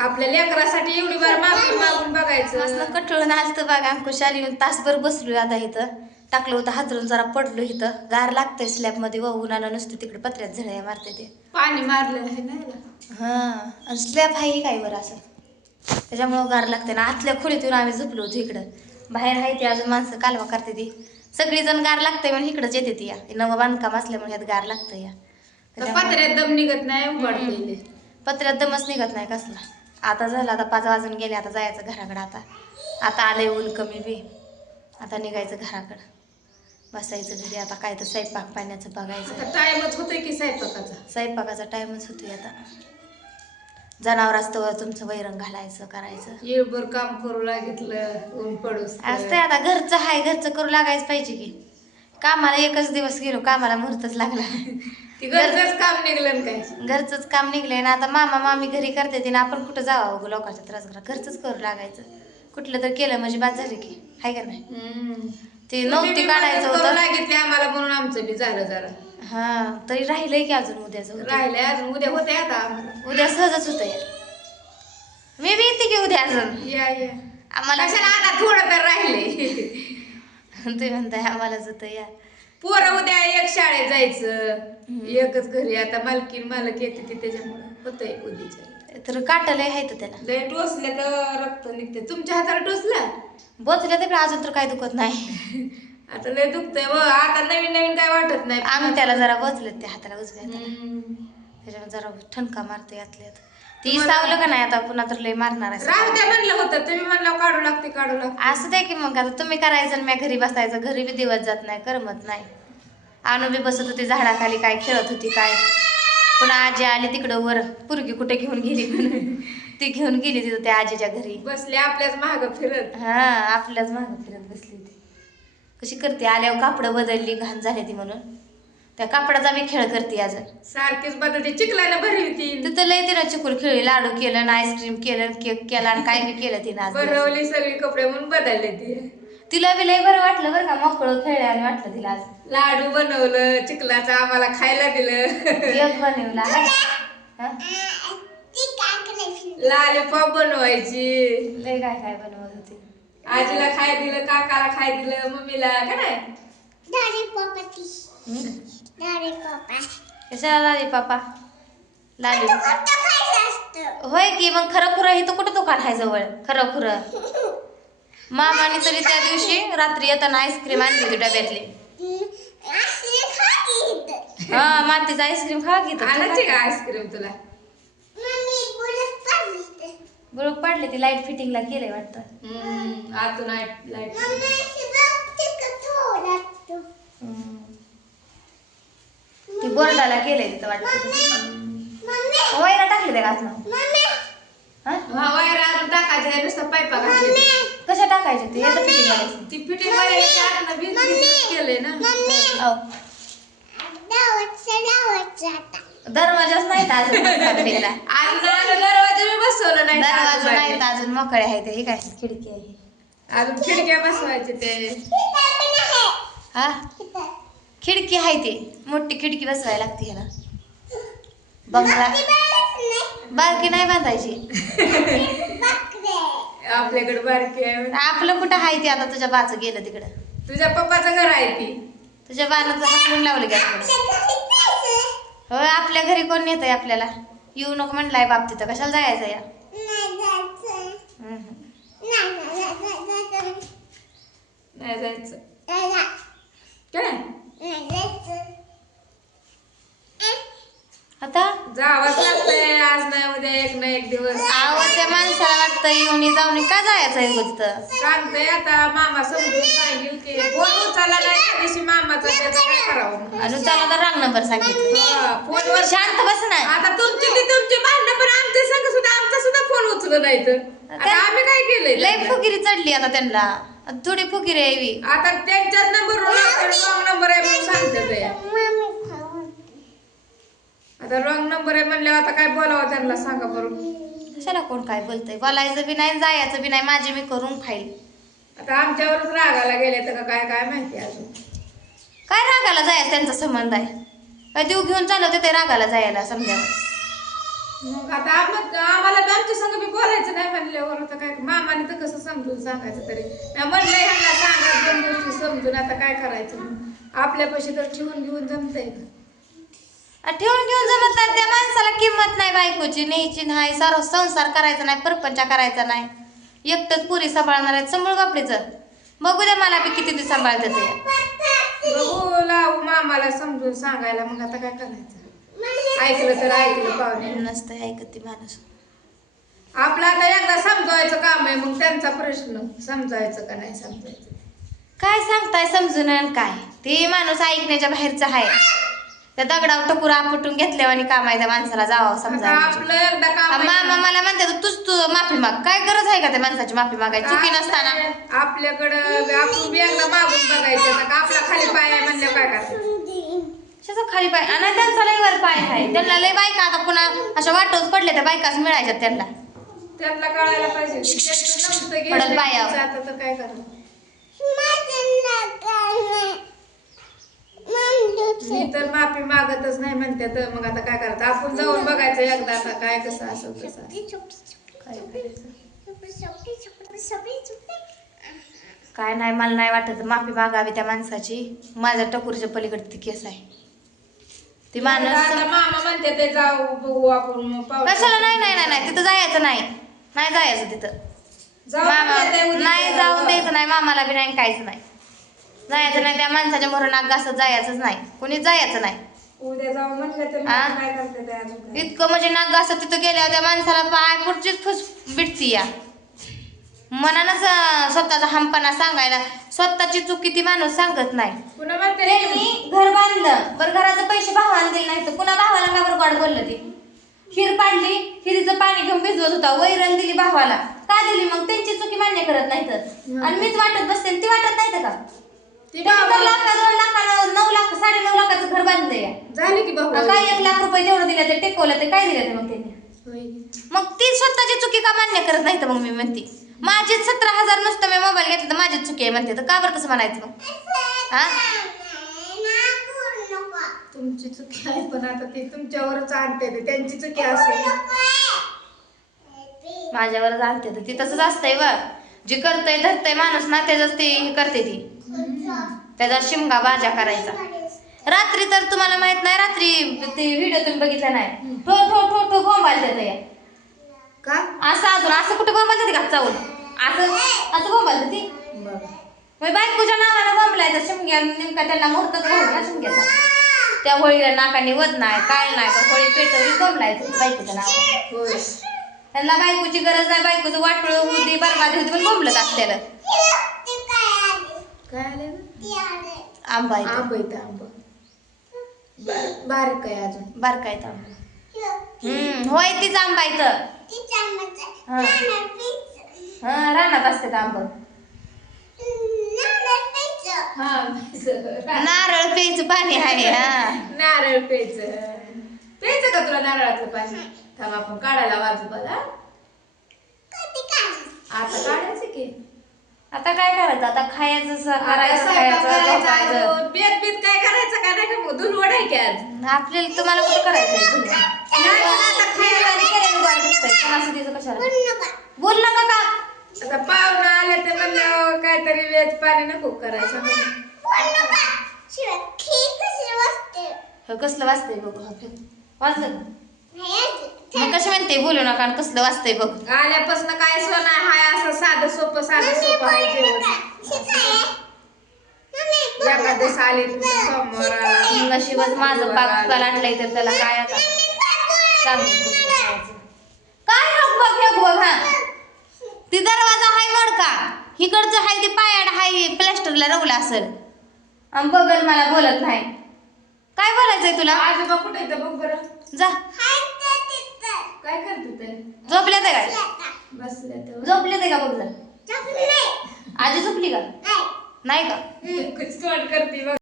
आपल्या लेकरासाठी एवढी बार मागून मागून बघायचं. मस्त कटळून आलतं बघा. अंकुश आली येऊन तासभर बसलो आता इथं. टाकलं होतं हातरून जरा पडलो इथं. गार लागतंय स्लॅबमध्ये वाहून आलं नुसतं तिकडे पत्र्यात झळ्या मारते ते. पाणी मारलेलं आहे ना. हां आणि स्लॅब आहे काय बरं असं त्याच्यामुळं गार लागते ना. आतल्या खोलीत येऊन आम्ही झोपलो होतो इकडं. बाहेर आहे ती अजून माणसं कालवा करते ती. सगळीजण गार लागतंय म्हणून इकडंच येते ती या नवं बांधकाम असल्यामुळे ह्यात गार लागतं या. पत्र्यात दम निघत नाही उघडते. पत्र्यात दमच निघत नाही कसला. आता झालं आता 5 वाजून गेले. आता जायचं घराकडं. आता आलंय ऊन कमी बी. आता निघायचं घराकडं. बसायचं घरी आता काय तर स्वयंपाक पाण्याचं बघायचं. टाइमच होतोय की स्वयंपाकाचा टाइमच होतोय आता. जनावर असतं तुमचं वैरण घालायचं करायचं. येळभर काम करू लागितलं ऊन पडूस असतंय आता घरचं हाय घरचं करू लागायचं पाहिजे की. कामाला एकच दिवस गेलो कामाला मुहूर्तच लागला. घरचंच काम निघलं काय. घरचंच काम निघलंय ना. आता मामा मामी घरी करते ती ना आपण कुठं जावं लोकांच्या त्रास करा. घरचंच करू लागायचं. कुठलं तर केलं म्हणजे बाद झाली की हाय का नाही. ते नव्हती काढायचं होतं लागितले आम्हाला म्हणून आमचं बी झालं जरा. हा तरी राहिलंय की अजून उद्याचं. राहिलंय अजून उद्या होते आता आम्हाला. उद्या सहजच होतं या. मी बी येते की उद्या अजून. या आम्हाला आता थोडं तर राहिले. तुम्ही म्हणताय आम्हालाच होतं या. पोरं उद्या एक शाळेत जायचं एकच घरी. आता मालकीन मालक येते ते त्याच्यामुळे होतंय उद्याच्या. तर काटलंय आहे तर त्याला. लय टोचले तर रक्त निघते. तुमच्या हाताला टोचला बोचल्या ते अजून तर काय दुखत नाही. आता लय दुखतंय व आता नवीन नवीन काय वाटत नाही. आम्ही त्याला जरा बोचलेत त्या हाताला उजव्या त्याच्यामुळे जरा ठणका मारतो यातल्यात. ती सावलं का नाही आता पुन्हा तर लय मारणार आहे. राहू द्या म्हणलं होतं तुम्ही म्हणलं काढू लागते. असं द्या की मग आता तुम्ही करायचं मी घरी बसायचं. घरी बी दिवस जात नाही करमत नाही. आणू बी बसत होती झाडाखाली काय खेळत होती काय. पुन्हा आजी आली तिकडं वर. पुरगी कुठे घेऊन गेली म्हणून ती घेऊन गेली तिथं त्या आजीच्या घरी. बसले आपल्याच महाग फिरत. हा आपल्याच मागं फिरत बसली ती. कशी करते आल्यावर कापडं बदलली घाण झाली ती म्हणून. त्या कापडाचा बी खेळ करते अजून. सारखीच बदलते चिखलानं भरली होती. तिथं लय तिनं चिकूल खेळली. लाडू केलं ना आईस्क्रीम केलं केक केला आणि काय बी केलं तिनं आज. भरवली सगळी कपडे म्हणून बदलले ती. तिला बी लय बरं वाटलं बरं का. मोकळं खेळल्याने वाटलं तिला आज. लाडू बनवलं चिखलाचं आम्हाला खायला दिलं. केक बनवला. लॉलीपॉप बनवायची. लय काय काय बनवत होती. आजीला खाय दिलं काकाला खाय दिलं मम्मीला का नाही. कशाला लाली पापा लाली होय की मग खरं खुरं हे तर कुठं दुकान आहे जवळ खरं खुरं. मामाने तरी त्या दिवशी रात्री येताना आईस्क्रीम आणली होती डब्यातली. हा मातीचा आईस्क्रीम खा घेतो. आणायची का आईस्क्रीम तुला. बरोबर पडले ती लाईट फिटिंगला केलंय वाटतं. आतून लाईट ती बोर्डाला केलंय तिथं वाटतं. वैरा टाकले त्या घातलं. वायर अजून टाकायचे नुसतं पायपा घातले. कशा टाकायचे ते येतं फिटिंग करायचं. ती फिटिंग वाल्याच्या आतनं बिझनेस केलंय ना. दरवाजाच नाही अजून दरवाजा बी बसवलं नाही. दरवाजा नाही अजून मोकळे आहे ते. काय खिडकी आहे अजून खिडक्या बसवायचे ते. हा खिडकी आहे ते मोठी खिडकी बसवायला लागते ह्याला. बंगला बारकी नाही बांधायची. आपल्याकडे बारकी आहे. आपलं कुठं आहे ते आता तुझ्या बाचं गेलं तिकडं. तुझ्या पप्पाचं घर आहे ती. तुझ्या बानं हाकलून लावलं गॅस. होय आपल्या घरी कोण नेत आहे आपल्याला. येऊ नको म्हणलाय बाप तिथं कशाला जायचं या. नाही जायचं काय आता जावंच लागतंय. आज नाही उद्या एक ना एक दिवस. आवाज त्या माणसाला वाटतं येऊन जाऊन का जायचं आहे तिथं. सांगतंय आता मामा समजून सांगेल की फोन उचलला नाही त्या दिवशी मामाचा त्याचं काय करावं. आणि त्याला तर रांग नंबर सांगितलं. फोनवर शांत बस नाही. आता तुमची भांडणं पण आमच्या संग सुद्धा आमचा सुद्धा फोन उचलत नाही तर आता आम्ही काय केलंय. लय फुगिरी चढली आता त्यांना. थोडी फुगिरी यावी आता त्यांच्याच नंबर रॉंग नंबर आहे म्हणून सांगतात. आता रॉंग नंबर आहे म्हणल्यावर आता काय बोलावं त्यांना सांगा बरोबर. कशाला कोण काय बोलतंय. बोलायचं बी नाही जायचं बी नाही. माझे मी करून खाईल. आता आमच्यावरच रागाला गेले तर काय काय माहिती अजून. काय रागाला जायचं त्यांचा संबंध आहे. काय देऊ घेऊन चालवते ते रागाला जायला समजा. मग आता आम्हाला आमच्या संग बी म्हणल्यावर आता काय मामाने तर कसं समजून सांगायचं तरी मी म्हणलं ह्यांना सांगा 2 गोष्टी समजून आता काय करायचं मग आपल्यापाशी तर ठेवून घेऊन जमतंय का ठेवून घेऊन जमत नाही त्या माणसाला किंमत नाही बायकोची न्यायची नाही सारा संसार करायचा नाही परपंच करायचा नाही एकटंच पुरी सांभाळणार आहेत संभाळ बापडीचं बघू द्या मला बी किती दिवस सांभाळते ते बघू लावू मामाला समजून सांगायला मग आता काय करायचं ऐकलं तर ऐकलं पाहुणे नसतं ऐकत ती माणूस आपलं आता एकदा समजवायचं काम आहे मग त्यांचा प्रश्न समजायचं का नाही समजायचं काय सांगताय समजून आणि काय ते माणूस ऐकण्याच्या बाहेरचं आहे त्या दगडावर टकुरा आपटून घेतल्यावर आणि काम आहे त्या माणसाला जावं आता समजा आपलं एकदा काम आहे. मामा मला म्हणते तू माफी माग काय गरज आहे का त्या माणसाची माफी मागायची चुकी नसताना आपल्याकडं आपण बी एकदा मागून बघायचं ना का आपला खाली पाय आहे म्हणलं काय करायचं त्याचा खाली पाय आणि त्यांचा लय वर पाय आहे त्यांना लय बायका आता पुन्हा अशा वाटच पडले त्या बायकाच मिळायच्यात त्यांना कळायला पाहिजे नसतं पडल गेलं पायावर. आता तर काय करावं मी तर माफी मागतच नाही म्हणते तर मग आता काय करायचं आपण जाऊन बघायचं एकदा आता काय कसं असं कसं काय नाही मला नाही वाटत माफी मागावी त्या माणसाची माझ्या टकुरच्या पलीकडे ती केस आहे ती माणूस आता मामा म्हणते ते जाऊ बघू आपण पावसाळ्यात. कशाला नाही नाही नाही नाही तिथं जायचं नाही नाही जायचं तिथं जाऊ मामा म्हणते उद्या नाही जाऊन द्यायचं नाही मामाला बी नाही काहीच नाही जायचं नाही त्या माणसाच्या मोहर नाक घासत जायचंच नाही कोणीच जायचं नाही उद्या जाऊ म्हणलं तर आ? मग काय करते ते अजून काय? इतकं म्हणजे नाक घासत तिथं गेल्यावर त्या माणसाला पाय पुढचीच फुस बिटती या मनानच स्वतःचा हमपणा सांगायला स्वतःची चुकी ती माणूस सांगत नाही पुन्हा म्हणते त्यांनी घर बांधलं बरं घराचे पैसे भावाला दिले नाही तर पुन्हा भावाला का बरं गोड बोललं ती खीर पाडली खिरीचं पाणी घेऊन भिजवत होता वैरण दिली भावाला का दिली मग त्यांची चुकी मान्य करत नाही तर आणि मीच वाटत बसते आणि ती वाटत नाही तर का ती त्यांनी तर भावाला- लाखा 2 लाखाला 9 लाख 9.5 लाखाचं घर बांधलंय झाली की भाऊ काय 1 लाख रुपये तेवढं दिले ते टेकवलं ते काय दिलं ते मग त्यांनी होय. मग ती स्वतःची चुकी का मान्य करत नाही तर मग मी म्हणते माझी 17,000 नुसतं मी मोबाईल घेतला तर माझीच चुकी आहे म्हणते तर का बरं कसं म्हणायचं मग हा तुमची चुकी आहे पण आता ते तुमच्यावरच आणते ते त्यांची चुकी असेल माझ्यावर जाणते तर ती तसंच असतंय व जी करतय धरतय माणूस ना त्याच ते हे करते ती त्याचा शिमगा बाजा करायचा रात्री तर तुम्हाला माहित नाही रात्री ते व्हिडिओ तुम्ही बघितला नाही ठो ठो ठो ठो बोंबाल देत या का असं अजून असं कुठे बोंबाल देते का चावून असं असं बोंबाल देते बरं. मग बायकोच्या नावानं बोंबलाय तर शिमग्या नेमका त्यांना मुहूर्तच घालून शिमग्याचा त्या होळीला नाकाने वध नाही काय नाही तर होळी पेटवली बोंबलायचं बायकोच्या नावानं होय. त्यांना बायकोची गरज नाही बायकोचं वाटोळ होती बरबादी होती पण बोंबलत असलेलं काय आलं आंबा आहे आंब येतं आंब बारीक काय अजून बारकाय आंबा होय तीच आंबा इथं हा रानात असते आंब हा नारळ प्यायचं पाणी आहे हा नारळ प्यायचं का तुला नारळाचं पाणी थांब आपण काढायला बाजूबाला आता काढायचं की आता काय करायचं आता खायचं आता करायचं स्वयंपाक खायचं करायचा झोपायचं अजून. बेत काय करायचं का नाही का मग धुलवड आहे की आज आपल्याला तुम्हाला कुठं करायचं नाही पण आता खायला कशाला बोल नका का आता पाहुणं आले ते म्हणल्यावर काहीतरी वेज पाणी नको करायचं हे कसलं वाचतंय बघ वाचलं का? मग कशी म्हणते बोलू नका आणि कसलं वाचतंय बघ आल्यापासून काय सोनं हाय असं साधं सोपं आहे जेवण एखादं आले सोमवार आला. नशीबच माझं पाक लाटलंय तर त्याला काय आता चांगलं काय हक बघ हा ती दरवाजा हाय मोडका इकडचं हाय ते पायाड हाय प्लॅस्टरला रवला असेल आणि बघल मला बोलत नाही काय बोलायचंय तुला आजोबा कुठे येतं बघ बरं जा काय करते ते झोपल्या ते काय बसले तर झोपले ते का बघ जर आजी झोपली का नाही का करते बघ